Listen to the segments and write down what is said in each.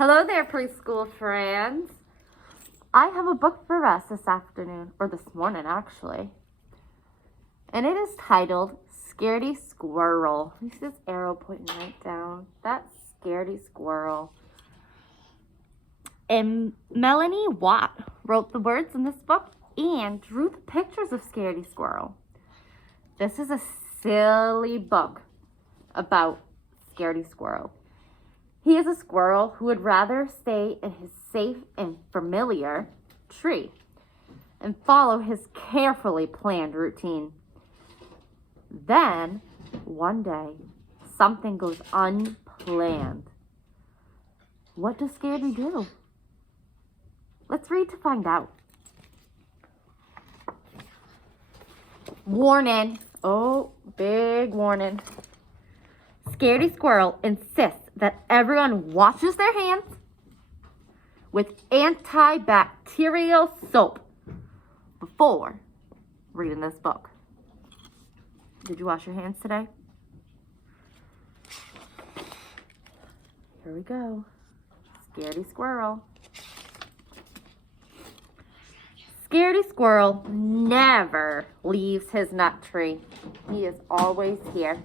Hello there, preschool friends. I have a book for us this afternoon, or this morning actually. And it is titled Scaredy Squirrel. You see this arrow pointing right down? That's Scaredy Squirrel. And Melanie Watt wrote the words in this book and drew the pictures of Scaredy Squirrel. This is a silly book about Scaredy Squirrel. He is a squirrel who would rather stay in his safe and familiar tree and follow his carefully planned routine. Then, one day, something goes unplanned. What does Scaredy do? Let's read to find out. Warning. Oh, big warning. Scaredy Squirrel insists that everyone washes their hands with antibacterial soap before reading this book. Did you wash your hands today? Here we go. Scaredy Squirrel. Scaredy Squirrel never leaves his nut tree. He is always here.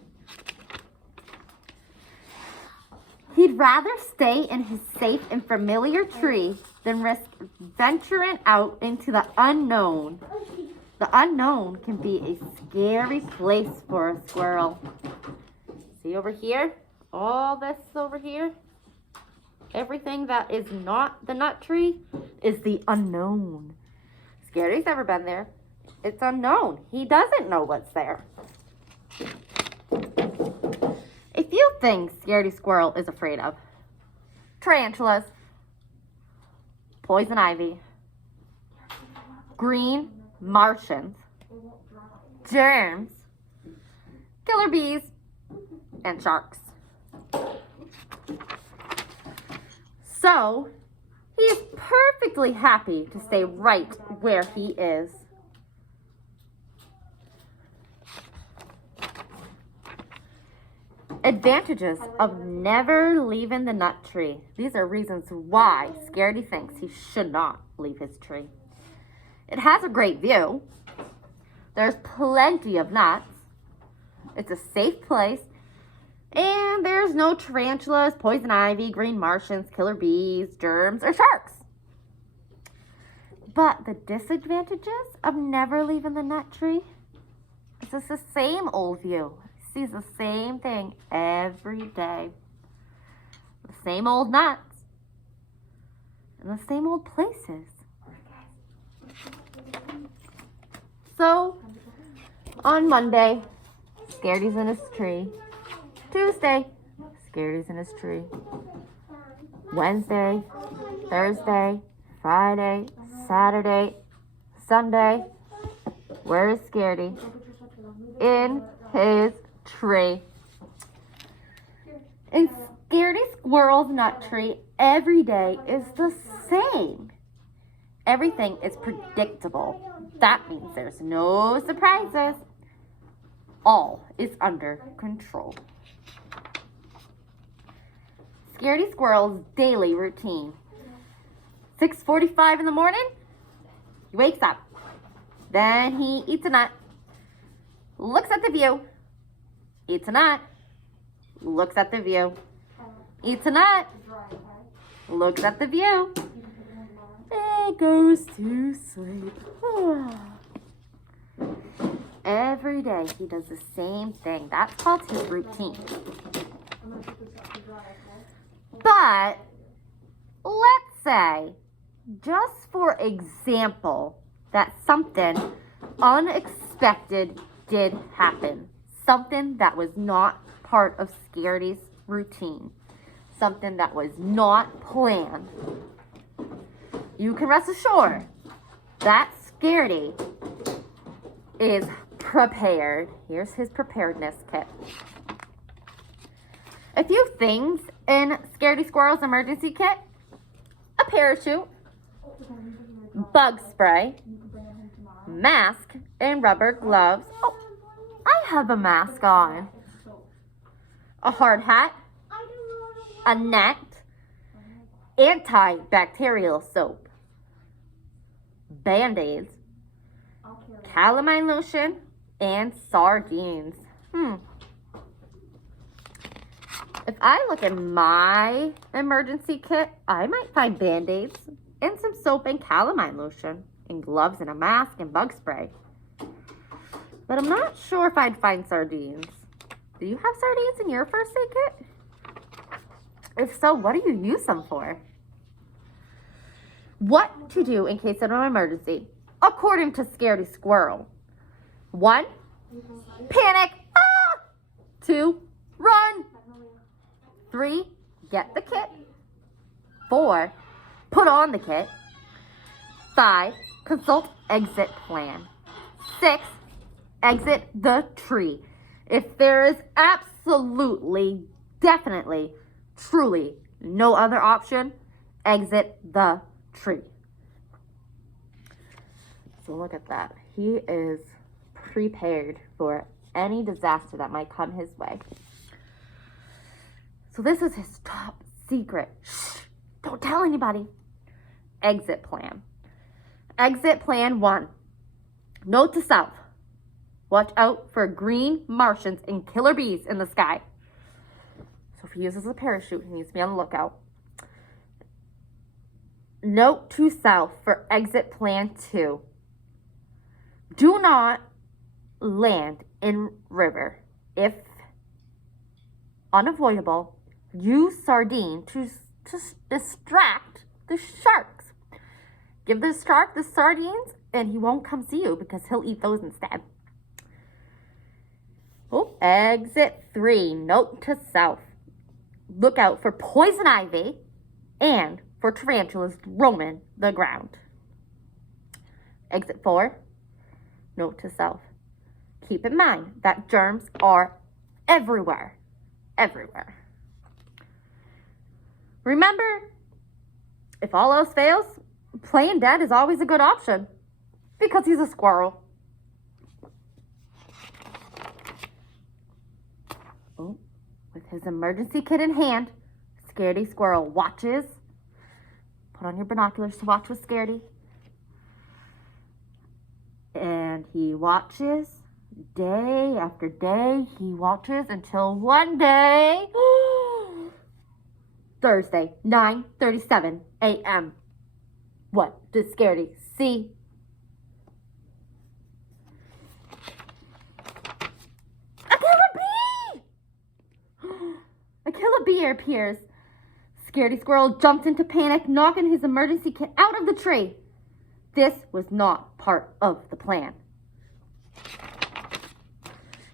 He'd rather stay in his safe and familiar tree than risk venturing out into the unknown. The unknown can be a scary place for a squirrel. See over here? All this over here? Everything that is not the nut tree is the unknown. Scaredy's never been there. It's unknown. He doesn't know what's there. A few things Scaredy Squirrel is afraid of. Tarantulas, poison ivy, green Martians, germs, killer bees, and sharks. So, he is perfectly happy to stay right where he is. Advantages of never leaving the nut tree. These are reasons why Scaredy thinks he should not leave his tree. It has a great view. There's plenty of nuts. It's a safe place. And there's no tarantulas, poison ivy, green Martians, killer bees, germs, or sharks. But the disadvantages of never leaving the nut tree is it's the same old view. Sees the same thing every day. The same old nuts. And the same old places. So, on Monday, Scaredy's in his tree. Tuesday, Scaredy's in his tree. Wednesday, Thursday, Friday, Saturday, Sunday. Where is Scaredy? In his tree. In Scaredy Squirrel's nut tree, every day is the same. Everything is predictable. That means there's no surprises. All is under control. Scaredy Squirrel's daily routine. 6:45 in the morning, he wakes up. Then he eats a nut, looks at the view, eats a nut, looks at the view, eats a nut, looks at the view, and goes to sleep. Every day he does the same thing. That's called his routine. But let's say, just for example, that something unexpected did happen. Something that was not part of Scaredy's routine. Something that was not planned. You can rest assured that Scaredy is prepared. Here's his preparedness kit. A few things in Scaredy Squirrel's emergency kit. A parachute, bug spray, mask, and rubber gloves. Oh, I have a mask on. A hard hat, a net, antibacterial soap, Band-Aids, calamine lotion, and sardines. If I look at my emergency kit, I might find Band-Aids and some soap and calamine lotion and gloves and a mask and bug spray. But I'm not sure if I'd find sardines. Do you have sardines in your first aid kit? If so, what do you use them for? What to do in case of an emergency, according to Scaredy Squirrel. 1, panic. 2, run. 3, get the kit. 4, put on the kit. 5, consult exit plan. 6, exit the tree. If there is absolutely, definitely, truly no other option, exit the tree. So look at that. He is prepared for any disaster that might come his way. So this is his top secret. Shh, don't tell anybody. Exit plan. Exit plan 1. Note to self. Watch out for green Martians and killer bees in the sky. So if he uses a parachute, he needs to be on the lookout. Note to self for exit plan 2. Do not land in river. If unavoidable, use sardine to distract the sharks. Give the shark the sardines and he won't come see you because he'll eat those instead. Oh, exit 3. Note to self. Look out for poison ivy and for tarantulas roaming the ground. Exit 4. Note to self. Keep in mind that germs are everywhere. Everywhere. Remember, if all else fails, playing dead is always a good option because he's a squirrel. Oh, with his emergency kit in hand, Scaredy Squirrel watches. Put on your binoculars to watch with Scaredy. And he watches day after day. He watches until one day, Thursday, 9:37 a.m. What does Scaredy see? A killer bee! A killer bee appears. Scaredy Squirrel jumped into panic, knocking his emergency kit out of the tree. This was not part of the plan.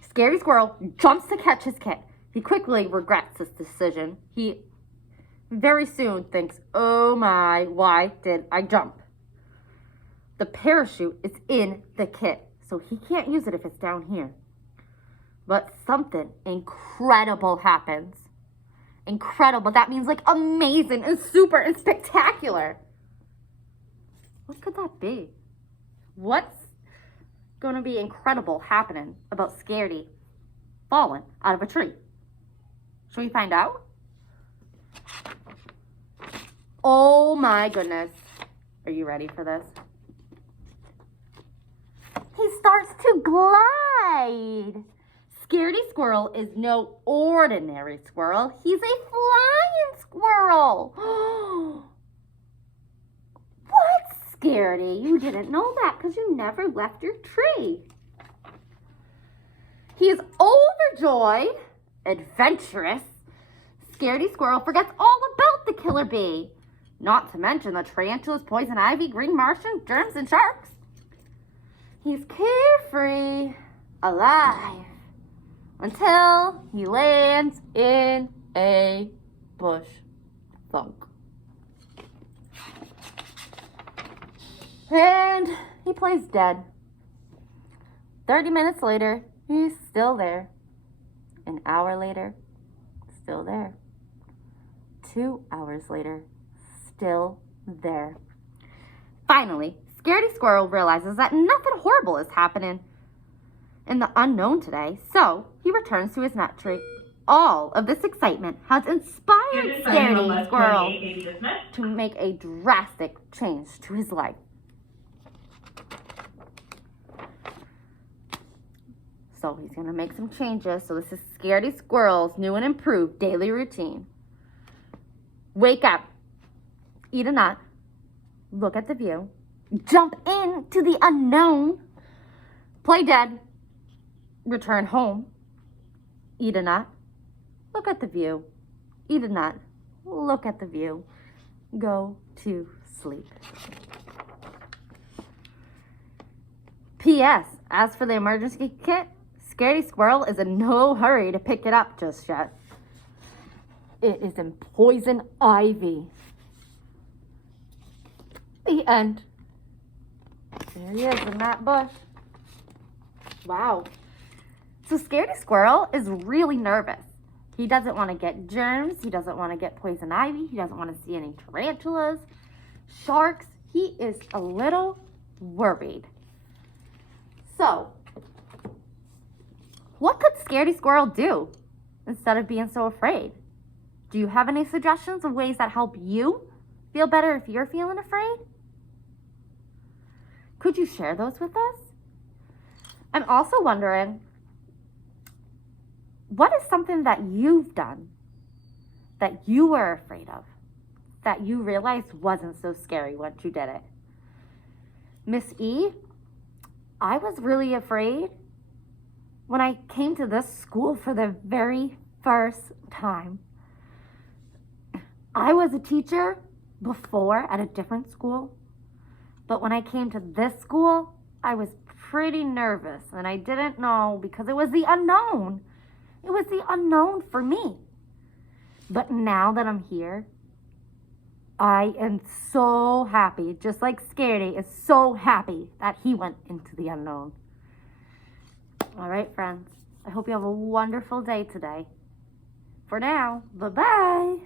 Scaredy Squirrel jumps to catch his kit. He quickly regrets this decision. He very soon thinks, oh my, why did I jump? The parachute is in the kit, so he can't use it if it's down here. But something incredible happens. Incredible. That means like amazing and super and spectacular. What could that be? What's going to be incredible happening about Scaredy falling out of a tree? Shall we find out? Oh my goodness. Are you ready for this? He starts to glide. Scaredy Squirrel is no ordinary squirrel. He's a flying squirrel. What, Scaredy? You didn't know that because you never left your tree. He is overjoyed, adventurous. Scaredy Squirrel forgets all about the killer bee. Not to mention the tarantulas, poison ivy, green Martian, germs, and sharks. He's carefree, alive, until he lands in a bush. Thunk. And he plays dead. 30 minutes later, he's still there. An hour later, still there. 2 hours later, still there. Finally, Scaredy Squirrel realizes that nothing horrible is happening in the unknown today, so he returns to his nut tree. All of this excitement has inspired Scaredy Squirrel dismissed. to make a drastic change to his life. So he's going to make some changes. So this is Scaredy Squirrel's new and improved daily routine. Wake up, eat a nut, look at the view, jump into the unknown, play dead, return home, eat a nut, look at the view, eat a nut, look at the view, go to sleep. P.S. As for the emergency kit, Scaredy Squirrel is in no hurry to pick it up just yet. It is in poison ivy. The end. There he is in that bush. Wow. So Scaredy Squirrel is really nervous. He doesn't want to get germs. He doesn't want to get poison ivy. He doesn't want to see any tarantulas, sharks. He is a little worried. So, what could Scaredy Squirrel do instead of being so afraid? Do you have any suggestions of ways that help you feel better if you're feeling afraid? Could you share those with us? I'm also wondering, what is something that you've done that you were afraid of, that you realized wasn't so scary once you did it? Miss E, I was really afraid when I came to this school for the very first time. I was a teacher before at a different school, but when I came to this school, I was pretty nervous and I didn't know because it was the unknown. It was the unknown for me. But now that I'm here, I am so happy, just like Scaredy is so happy that he went into the unknown. All right, friends, I hope you have a wonderful day today. For now, bye-bye.